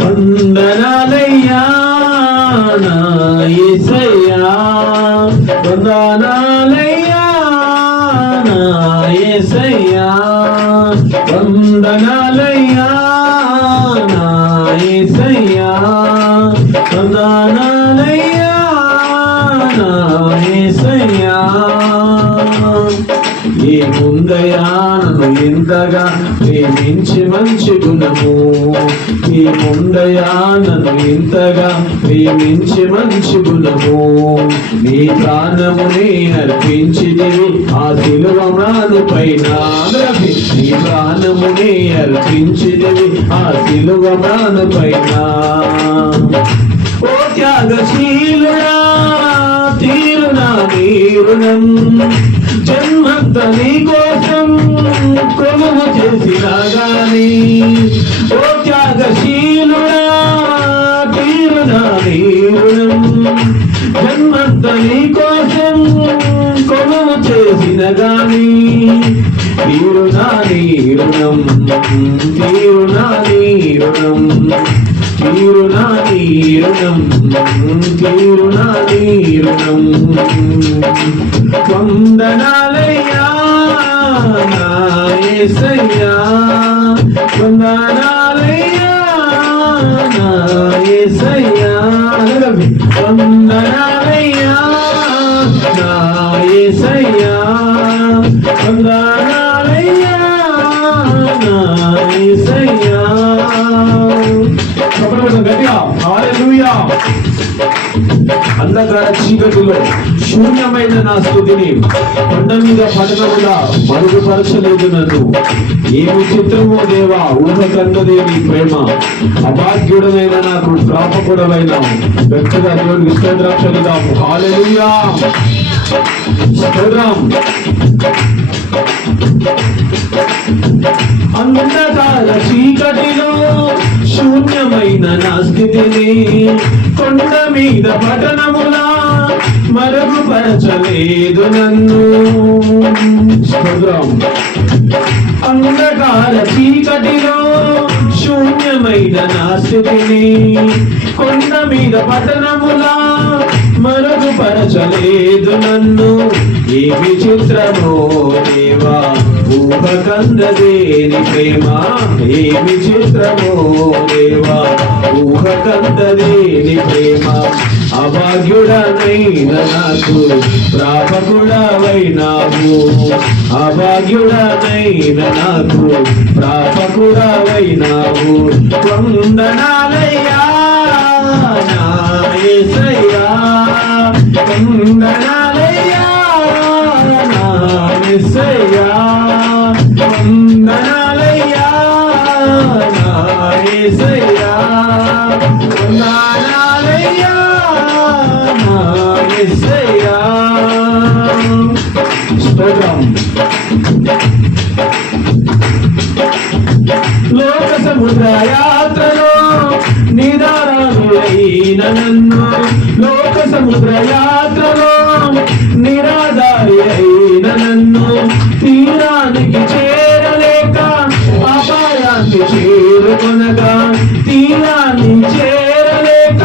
వందనాలయ్యా నా యేసయ్యా, వందనాలయ్యా నా యేసయ్యా, వందనాలయ్యా నా యేసయ్యా, వందనాలయ్యా నా యేసయ్యా. ఏముందయా నన్ను ఎంతగా ప్రేమించి మంచి గుణము, ఏముందయా నన్ను ఎంతగా ప్రేమించి మంచి గుణము. నీ ప్రాణముని అర్పించితివి ఆ శిలువ మ్రాను పైన, నీ ప్రాణముని అర్పించితివి ఆ శిలువ మ్రాను పైన. ఓ త్యాగశీలుడా తీరునా నీ రుణం, జన్మంత నీ కోసం కొలువు చేసినా గాని. ఓ త్యాగశీలుడా తీరునా నీ రుణం, జన్మంత నీ కోసం కొలువు చేసిన గాని. తీరునా నీ రుణం, తీరునా నీ రుణం, తీరునా నీ రుణం, తీరునా నీ రుణం. వందనాలయ్యా నా యేసయ్యా, వందనాలయ్యా నా యేసయ్యా, వందనాలయ్యా నా యేసయ్యా, వందనాలయ్యా నా యేసయ్యా. గట్టిగా హల్లెలూయా. అంధకార చీకటిలో శూన్యమైన నా స్తుతిని కొండ మీద పడకములా మరుగుపరచలేదు నన్ను. ఏమి చిత్రమో దేవా, ఊహకందదే నీ ప్రేమ. అభాగ్యుడనైన నాకు ప్రాపకుడవైన వ్యక్తిగా దేవుడికి స్తోత్రం చెల్లిద్దాం. హల్లెలూయా. స్తోత్రం. అంధకార చీకటిలో శూన్యమైన నా స్థితిని కొండ మీద పట్టణములా మరుగుపరచలేదు నన్ను. అంధకార చీకటిలో శూన్యమైన నా స్థితిని కొండ మీద పట్టణములా మరుగుపరచలేదు నన్ను. ఏ విచిత్రమో దేవా, ఊహకందదేని ప్రేమ. ఏ విచిత్రమో దేవా, ఊహకందదేని ప్రేమ. అభాగ్యుడనైన నాకు ప్రాపకుడవైనావు, అభాగ్యుడనైన నాకు ప్రాపకుడవైనావు. వందనాలయ్యా నా యేసయ్యా, వందనాలయ్యా నా యేసయ్యా, వందనాలయ్యా నా యేసయ్యా, వందనాలయ్యా నా యేసయ్యా. స్తోత్రం. లోక సముద్ర యాత్రలో నిరాధారుడైన నన్ను, లోక సముద్ర యాత్రలో నిరాధారి అయిన నన్ను. తీరానికి చేరలేక అపాయాన్ని చేరుకొనగా, తీరాన్ని చేరలేక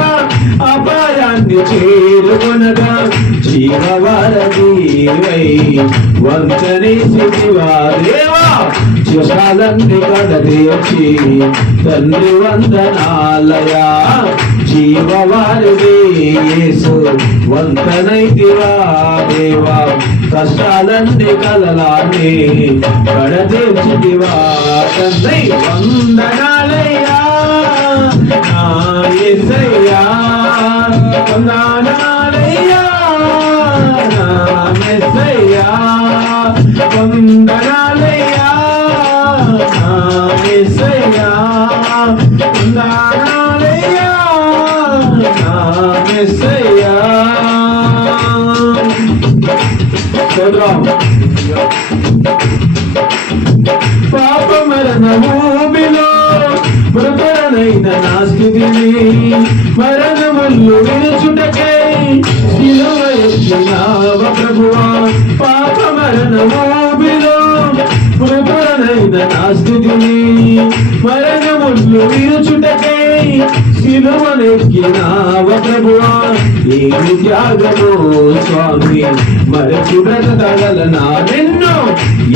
అపాయాన్ని చేరుకొనగా. జీవవారదీవై వంచనేసివా దేవా, చిష్టాలన్నీ కడతీర్చి తండ్రి వందనాలయా. జీవవారదే యేసు వంతనైతివా దేవా, కష్టాలన్నీ కలలాన్ని కడతీర్చితివా తండ్రి. వందనాలయ్యా నా యేసయ్యా, వందనాలయ్యా నా యేసయ్యా, వందనాలయ్యా నా యేసయ్యా, వందనాలయ్యా నా యేసయ్యా. పాప మరణ భూమిలో మృతనైన నా స్థితిని మరణములు విరుచుటకై శిలువ ఎత్తినావ ప్రభువా. పాప మరణ భూమిలో మృతనైన నా స్థితిని మరణములు విరుచుటకై సిలువనెక్కినావ ప్రభువా ఏమి త్యాగమో స్వామి మరచి బ్రతకగలనా నిన్ను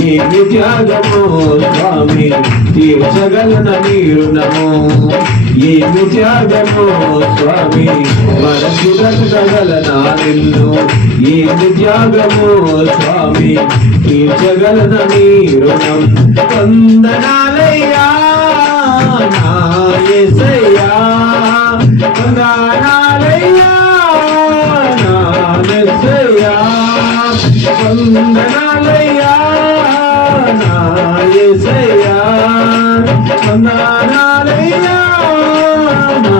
ఏమి త్యాగమో స్వామి తీర్చగలన నీ రుణము ఏమి త్యాగమో స్వామి మరచి బ్రతకగలనా నిన్ను ఏమి త్యాగమో స్వామి తీర్చగలన నీ రుణం వందనాలయ్యా నా యేసయ్యా వందనాలయ్యా నా యేసయ్యా వందనాలయ్యా నా యేసయ్యా వందనాలయ్యా నా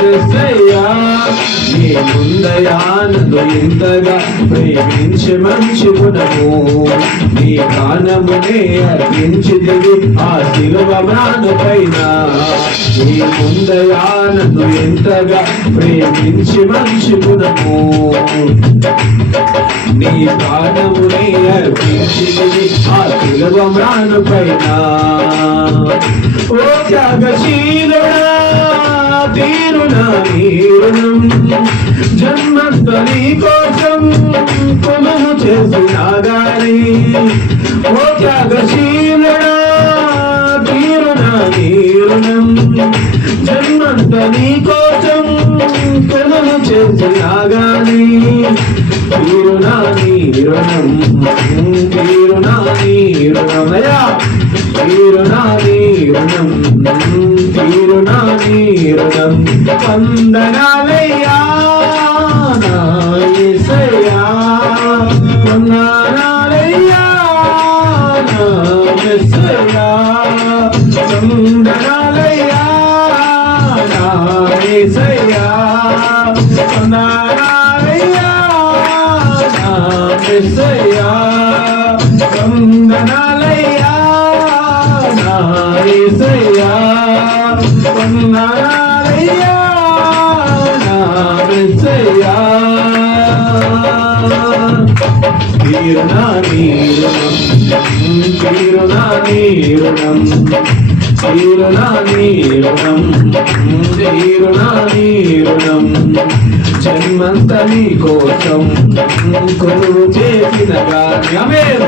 యేసయ్యా నీ ముందయా నన్ను ఇంతగా ప్రేమించి మంచి గుణము నీ ప్రాణమునే అర్పించిదివి ఆ శిలువ మ్రానుపైన నీ ముందయా నన్ను ఎంతగా ప్రేమించి మంచి గుణము నీ ప్రాణమునే అర్పించిదివి ఆ శిలువ మ్రానుపైన ఓ త్యాగశీలుడా తీరునా నీరుణం జన్మంత నీ కోసం కొలువు చేసిన గాని ఓ త్యాగశీలుడా తీరునా నీరుణం జన్మంత నీ కోసం కొలువు చేసిన గాని తీరునా నీరుణం తీరునా నీరుణమయా తీరునా నీరుణం తీరునా నీరుణం వందనాలయ్యా నా యేసయ్యా వందనాలయ్యా నా యేసయ్యా వందనాలయ్యా నా యేసయ్యా వందనాలయ్యా నా యేసయ్యా వందనాలయ్యా నా యేసయ్యా వందనాలయ్యా నా యేసయ్యా తీరునా నీరుణం తీరునా నీరుణం తీరునా నీరుణం తీరునా నీరుణం జన్మంత నీ కోసం కొలువు చేసిన గాని ఆమేన్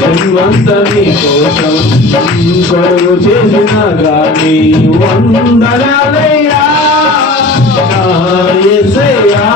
జన్మంత నీ కోసం కొలువు చేసిన గాని వందనాలయ్యా నా యేసయ్యా